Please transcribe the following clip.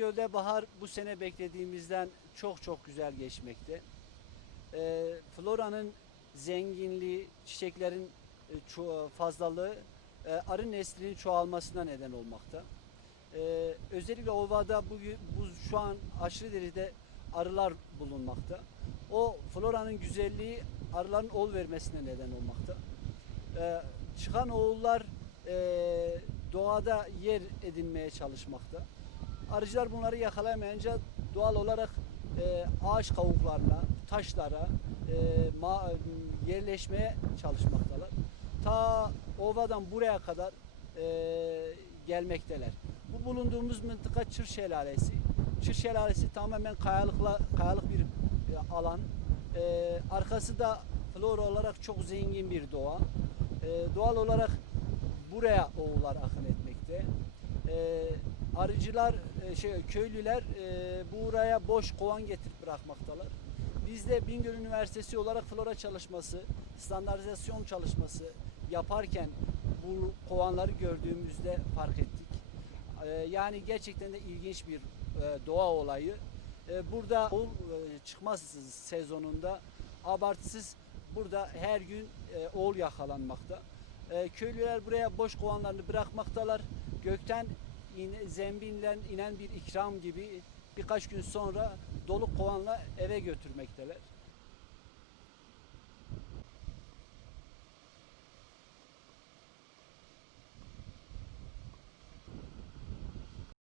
İnegöl'de bahar bu sene beklediğimizden çok çok güzel geçmekte. Ee, floranın zenginliği, çiçeklerin e, fazlalığı e, arı neslinin çoğalmasına neden olmakta. Ee, özellikle ovada bu, bu şu an aşırı derecede arılar bulunmakta. O floranın güzelliği arıların ol vermesine neden olmakta. Ee, çıkan oğullar e, doğada yer edinmeye çalışmakta. Arıcılar bunları yakalayamayınca doğal olarak e, ağaç kavuklarına, taşlara e, ma- yerleşmeye çalışmaktalar. Ta ovadan buraya kadar e, gelmekteler. Bu bulunduğumuz mıntıka Çır Şelalesi. Çır Şelalesi tamamen kayalıkla kayalık bir e, alan. E, arkası da flora olarak çok zengin bir doğa. E, doğal olarak buraya oğullar akın etmekte. E, arıcılar, şey köylüler e, buraya boş kovan getirip bırakmaktalar. Biz de Bingöl Üniversitesi olarak flora çalışması, standartizasyon çalışması yaparken bu kovanları gördüğümüzde fark ettik. E, yani gerçekten de ilginç bir e, doğa olayı. E, burada oğul e, çıkmaz sezonunda abartısız burada her gün e, oğul yakalanmakta. E, köylüler buraya boş kovanlarını bırakmaktalar. Gökten in, zembinle inen bir ikram gibi birkaç gün sonra dolu kovanla eve götürmekteler.